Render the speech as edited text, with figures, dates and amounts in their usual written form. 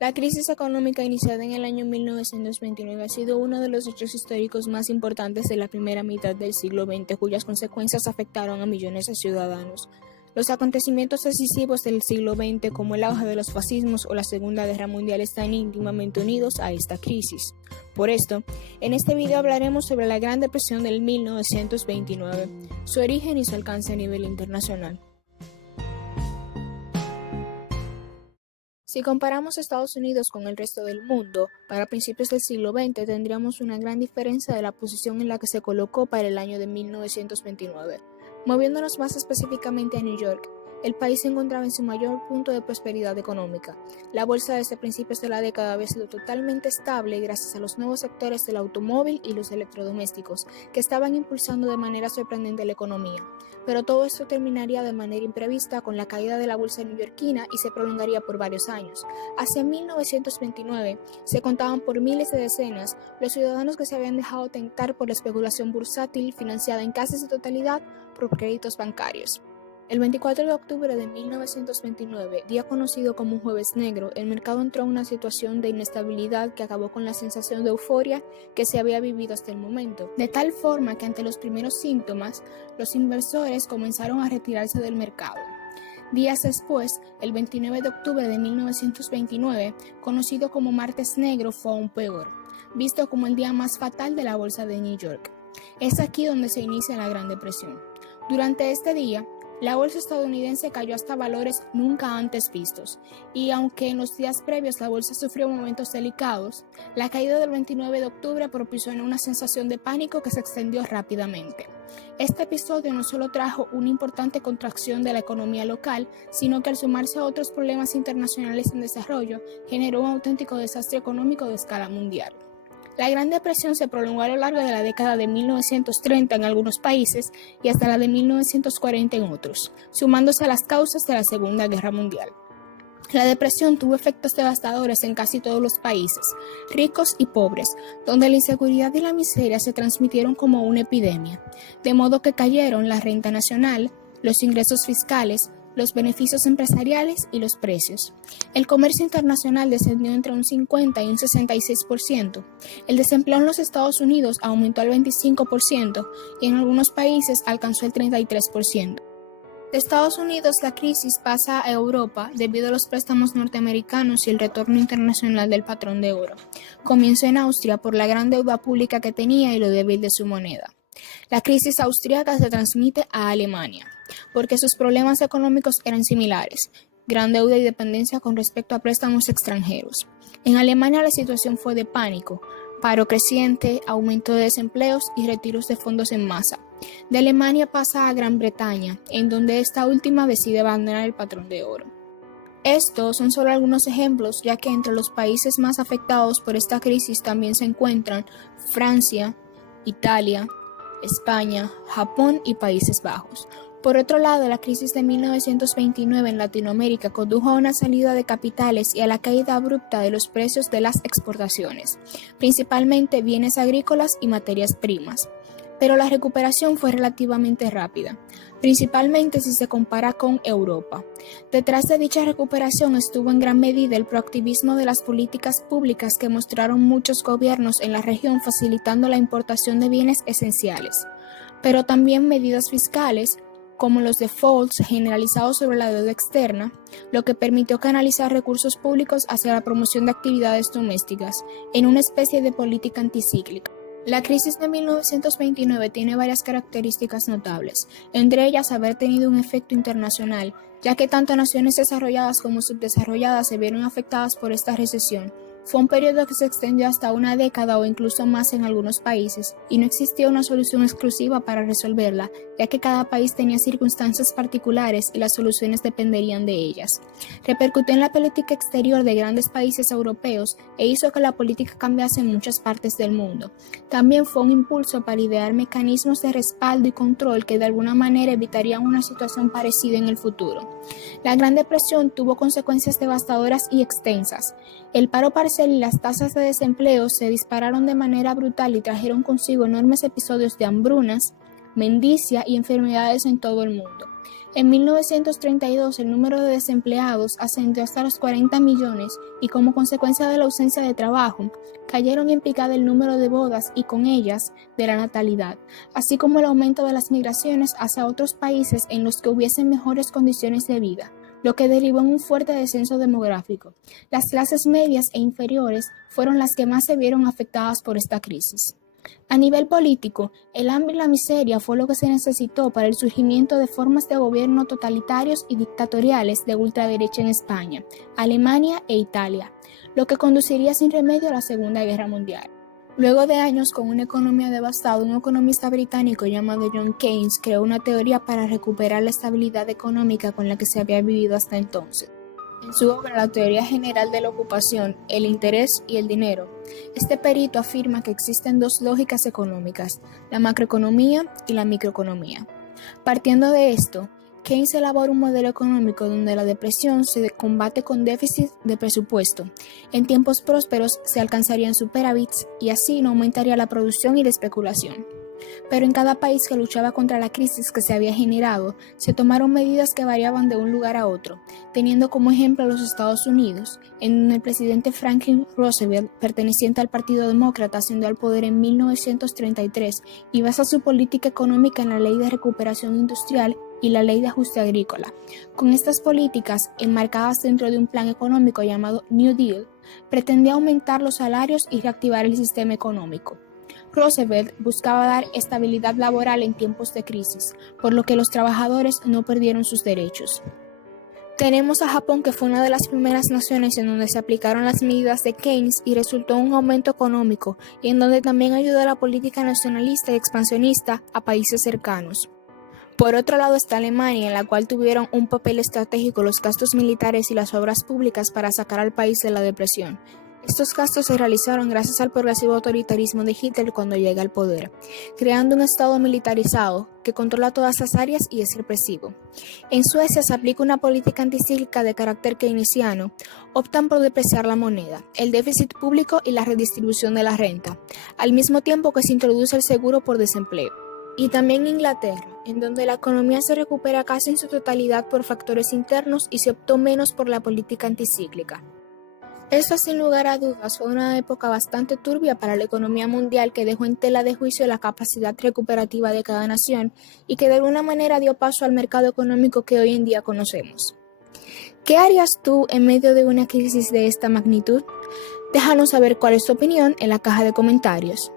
La crisis económica iniciada en el año 1929 ha sido uno de los hechos históricos más importantes de la primera mitad del siglo XX, cuyas consecuencias afectaron a millones de ciudadanos. Los acontecimientos decisivos del siglo XX, como el auge de los fascismos o la Segunda Guerra Mundial, están íntimamente unidos a esta crisis. Por esto, en este video hablaremos sobre la Gran Depresión del 1929, su origen y su alcance a nivel internacional. Si comparamos Estados Unidos con el resto del mundo, para principios del siglo XX tendríamos una gran diferencia de la posición en la que se colocó para el año de 1929. Moviéndonos más específicamente a New York, el país se encontraba en su mayor punto de prosperidad económica. La bolsa desde principios de la década había sido totalmente estable gracias a los nuevos sectores del automóvil y los electrodomésticos, que estaban impulsando de manera sorprendente la economía. Pero todo esto terminaría de manera imprevista con la caída de la bolsa neoyorquina y se prolongaría por varios años. Hacia 1929 se contaban por miles de decenas los ciudadanos que se habían dejado tentar por la especulación bursátil financiada en casi su totalidad por créditos bancarios. El 24 de octubre de 1929, día conocido como un Jueves Negro, el mercado entró en una situación de inestabilidad que acabó con la sensación de euforia que se había vivido hasta el momento, de tal forma que ante los primeros síntomas, los inversores comenzaron a retirarse del mercado. Días después, el 29 de octubre de 1929, conocido como Martes Negro, fue aún peor, visto como el día más fatal de la bolsa de New York. Es aquí donde se inicia la Gran Depresión. Durante este día, la bolsa estadounidense cayó hasta valores nunca antes vistos, y aunque en los días previos la bolsa sufrió momentos delicados, la caída del 29 de octubre proporcionó una sensación de pánico que se extendió rápidamente. Este episodio no solo trajo una importante contracción de la economía local, sino que al sumarse a otros problemas internacionales en desarrollo, generó un auténtico desastre económico de escala mundial. La Gran Depresión se prolongó a lo largo de la década de 1930 en algunos países y hasta la de 1940 en otros, sumándose a las causas de la Segunda Guerra Mundial. La depresión tuvo efectos devastadores en casi todos los países, ricos y pobres, donde la inseguridad y la miseria se transmitieron como una epidemia, de modo que cayeron la renta nacional, los ingresos fiscales, los beneficios empresariales y los precios. El comercio internacional descendió entre un 50 y un 66%. El desempleo en los Estados Unidos aumentó al 25% y en algunos países alcanzó el 33%. De Estados Unidos, la crisis pasa a Europa debido a los préstamos norteamericanos y el retorno internacional del patrón de oro. Comienza en Austria por la gran deuda pública que tenía y lo débil de su moneda. La crisis austríaca se transmite a Alemania, porque sus problemas económicos eran similares, gran deuda y dependencia con respecto a préstamos extranjeros. En Alemania la situación fue de pánico, paro creciente, aumento de desempleos y retiros de fondos en masa. De Alemania pasa a Gran Bretaña, en donde esta última decide abandonar el patrón de oro. Estos son solo algunos ejemplos, ya que entre los países más afectados por esta crisis también se encuentran Francia, Italia, España, Japón y Países Bajos. Por otro lado, la crisis de 1929 en Latinoamérica condujo a una salida de capitales y a la caída abrupta de los precios de las exportaciones, principalmente bienes agrícolas y materias primas. Pero la recuperación fue relativamente rápida, principalmente si se compara con Europa. Detrás de dicha recuperación estuvo en gran medida el proactivismo de las políticas públicas que mostraron muchos gobiernos en la región facilitando la importación de bienes esenciales, pero también medidas fiscales, como los defaults generalizados sobre la deuda externa, lo que permitió canalizar recursos públicos hacia la promoción de actividades domésticas, en una especie de política anticíclica. La crisis de 1929 tiene varias características notables, entre ellas haber tenido un efecto internacional, ya que tanto naciones desarrolladas como subdesarrolladas se vieron afectadas por esta recesión. Fue un periodo que se extendió hasta una década o incluso más en algunos países, y no existía una solución exclusiva para resolverla, ya que cada país tenía circunstancias particulares y las soluciones dependerían de ellas. Repercutió en la política exterior de grandes países europeos e hizo que la política cambiase en muchas partes del mundo. También fue un impulso para idear mecanismos de respaldo y control que de alguna manera evitarían una situación parecida en el futuro. La Gran Depresión tuvo consecuencias devastadoras y extensas. El paro parcial y las tasas de desempleo se dispararon de manera brutal y trajeron consigo enormes episodios de hambrunas, mendicia y enfermedades en todo el mundo. En 1932 el número de desempleados ascendió hasta los 40 millones y como consecuencia de la ausencia de trabajo, cayeron en picada el número de bodas y con ellas de la natalidad, así como el aumento de las migraciones hacia otros países en los que hubiesen mejores condiciones de vida, lo que derivó en un fuerte descenso demográfico. Las clases medias e inferiores fueron las que más se vieron afectadas por esta crisis. A nivel político, el hambre y la miseria fue lo que se necesitó para el surgimiento de formas de gobierno totalitarios y dictatoriales de ultraderecha en España, Alemania e Italia, lo que conduciría sin remedio a la Segunda Guerra Mundial. Luego de años con una economía devastada, un economista británico llamado John Keynes creó una teoría para recuperar la estabilidad económica con la que se había vivido hasta entonces. En su obra La teoría general de la ocupación, el interés y el dinero, este perito afirma que existen dos lógicas económicas, la macroeconomía y la microeconomía. Partiendo de esto, Keynes elabora un modelo económico donde la depresión se combate con déficit de presupuesto. En tiempos prósperos se alcanzarían superávits y así no aumentaría la producción y la especulación. Pero en cada país que luchaba contra la crisis que se había generado, se tomaron medidas que variaban de un lugar a otro, teniendo como ejemplo a los Estados Unidos, en donde el presidente Franklin Roosevelt, perteneciente al Partido Demócrata, ascendió al poder en 1933 y basa su política económica en la Ley de Recuperación Industrial y la Ley de Ajuste Agrícola. Con estas políticas, enmarcadas dentro de un plan económico llamado New Deal, pretendía aumentar los salarios y reactivar el sistema económico. Roosevelt buscaba dar estabilidad laboral en tiempos de crisis, por lo que los trabajadores no perdieron sus derechos. Tenemos a Japón, que fue una de las primeras naciones en donde se aplicaron las medidas de Keynes y resultó un aumento económico, y en donde también ayudó a la política nacionalista y expansionista a países cercanos. Por otro lado está Alemania, en la cual tuvieron un papel estratégico los gastos militares y las obras públicas para sacar al país de la depresión. Estos gastos se realizaron gracias al progresivo autoritarismo de Hitler cuando llega al poder, creando un Estado militarizado que controla todas las áreas y es represivo. En Suecia se aplica una política anticíclica de carácter keynesiano. Optan por depreciar la moneda, el déficit público y la redistribución de la renta, al mismo tiempo que se introduce el seguro por desempleo. Y también Inglaterra, en donde la economía se recupera casi en su totalidad por factores internos y se optó menos por la política anticíclica. Esta, sin lugar a dudas, fue una época bastante turbia para la economía mundial, que dejó en tela de juicio la capacidad recuperativa de cada nación y que de alguna manera dio paso al mercado económico que hoy en día conocemos. ¿Qué harías tú en medio de una crisis de esta magnitud? Déjanos saber cuál es tu opinión en la caja de comentarios.